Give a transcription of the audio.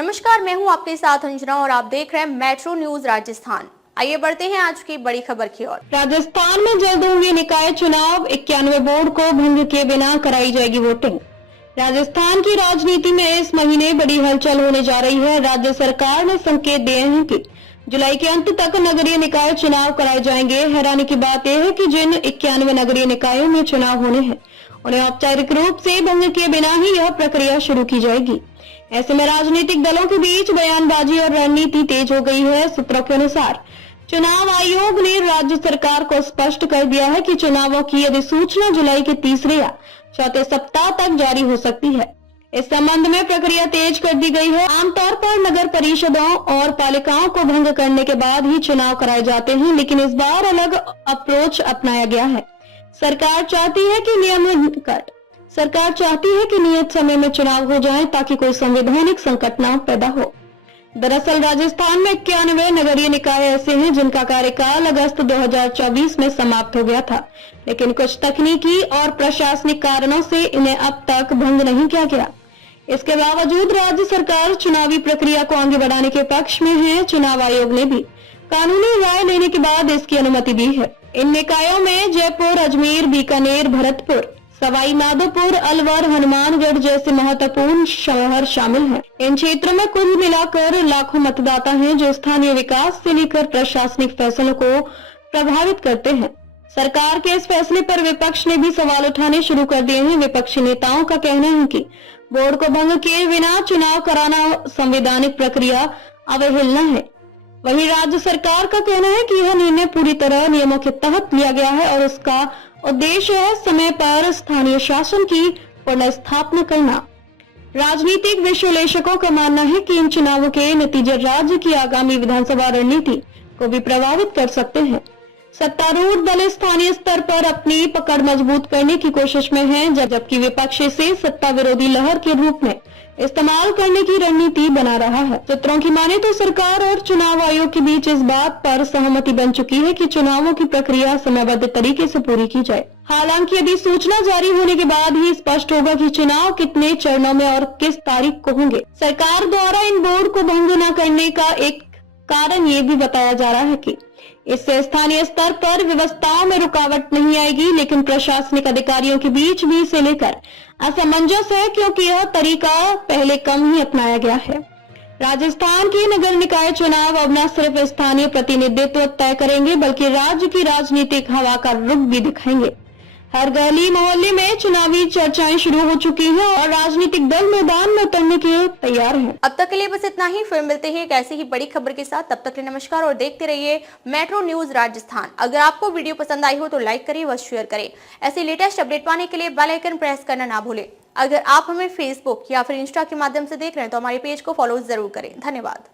नमस्कार, मैं हूं आपके साथ अंजना और आप देख रहे हैं मेट्रो न्यूज राजस्थान। आइए बढ़ते हैं आज की बड़ी खबर की ओर। राजस्थान में जल्द होंगे निकाय चुनाव, 91 बोर्ड को भंग किए बिना कराई जाएगी वोटिंग। राजस्थान की राजनीति में इस महीने बड़ी हलचल होने जा रही है। राज्य सरकार ने संकेत दिए हैं कि जुलाई के अंत तक नगरीय निकाय चुनाव कराए जाएंगे। हैरानी की बात यह है कि जिन 91 नगरीय निकायों में चुनाव होने हैं, उन्हें औपचारिक रूप से भंग किए बिना ही यह प्रक्रिया शुरू की जाएगी। ऐसे में राजनीतिक दलों के बीच बयानबाजी और रणनीति तेज हो गई है। सूत्रों के अनुसार चुनाव आयोग ने राज्य सरकार को स्पष्ट कर दिया है कि चुनावों की अधिसूचना जुलाई के तीसरे या चौथे सप्ताह तक जारी हो सकती है। इस संबंध में प्रक्रिया तेज कर दी गई है। आमतौर पर नगर परिषदों और पालिकाओं को भंग करने के बाद ही चुनाव कराए जाते हैं, लेकिन इस बार अलग अप्रोच अपनाया गया है। सरकार चाहती है कि नियत समय में चुनाव हो जाए ताकि कोई संवैधानिक संकट न पैदा हो। दरअसल राजस्थान में 91 नगरीय निकाय ऐसे हैं जिनका कार्यकाल अगस्त 2024 में समाप्त हो गया था, लेकिन कुछ तकनीकी और प्रशासनिक कारणों से इन्हें अब तक भंग नहीं किया गया। इसके बावजूद राज्य सरकार चुनावी प्रक्रिया को आगे बढ़ाने के पक्ष में है। चुनाव आयोग ने भी कानूनी राय लेने के बाद इसकी अनुमति दी है। इन निकायों में जयपुर, अजमेर, बीकानेर, भरतपुर, सवाई माधोपुर, अलवर, हनुमानगढ़ जैसे महत्वपूर्ण शहर शामिल हैं। इन क्षेत्रों में कुल मिलाकर लाखों मतदाता हैं जो स्थानीय विकास से लेकर प्रशासनिक फैसलों को प्रभावित करते हैं। सरकार के इस फैसले पर विपक्ष ने भी सवाल उठाने शुरू कर दिए हैं। विपक्षी नेताओं का कहना है कि बोर्ड को भंग किए बिना चुनाव कराना संवैधानिक प्रक्रिया अवहेलना है। वहीं राज्य सरकार का कहना है कि यह निर्णय पूरी तरह नियमों के तहत लिया गया है और उसका उद्देश्य है समय पर स्थानीय शासन की पुनर्स्थापना करना। राजनीतिक विश्लेषकों का मानना है कि इन चुनावों के नतीजे राज्य की आगामी विधानसभा रणनीति को भी प्रभावित कर सकते हैं। सत्तारूढ़ दल स्थानीय स्तर पर अपनी पकड़ मजबूत करने की कोशिश में हैं, जबकि विपक्ष इसे सत्ता विरोधी लहर के रूप में इस्तेमाल करने की रणनीति बना रहा है। सूत्रों की माने तो सरकार और चुनाव आयोग के बीच इस बात पर सहमति बन चुकी है कि चुनावों की प्रक्रिया समयबद्ध तरीके से पूरी की जाए। हालांकि यदि सूचना जारी होने के बाद ही स्पष्ट होगा कि चुनाव कितने चरणों में और किस तारीख को होंगे। सरकार द्वारा इन बोर्ड को भंग न करने का एक कारण ये भी बताया जा रहा है कि इससे स्थानीय स्तर पर व्यवस्थाओं में रुकावट नहीं आएगी, लेकिन प्रशासनिक अधिकारियों के बीच भी इसे लेकर असमंजस है, क्योंकि यह तरीका पहले कम ही अपनाया गया है। राजस्थान के नगर निकाय चुनाव अब न सिर्फ स्थानीय प्रतिनिधित्व तय करेंगे, बल्कि राज्य की राजनीतिक हवा का रुख भी दिखाएंगे। हर गली मोहल्ले में चुनावी चर्चाएं शुरू हो चुकी हैं और राजनीतिक दल मैदान में उतरने के लिए तैयार हैं। अब तक के लिए बस इतना ही। फिर मिलते हैं एक ऐसी ही बड़ी खबर के साथ। तब तक के लिए नमस्कार और देखते रहिए मेट्रो न्यूज राजस्थान। अगर आपको वीडियो पसंद आई हो तो लाइक करें व शेयर करें। ऐसे लेटेस्ट अपडेट पाने के लिए बेल आइकन प्रेस करना ना भूलें। अगर आप हमें फेसबुक या फिर इंस्टा के माध्यम से देख रहे हैं तो हमारे पेज को फॉलो जरूर करें। धन्यवाद।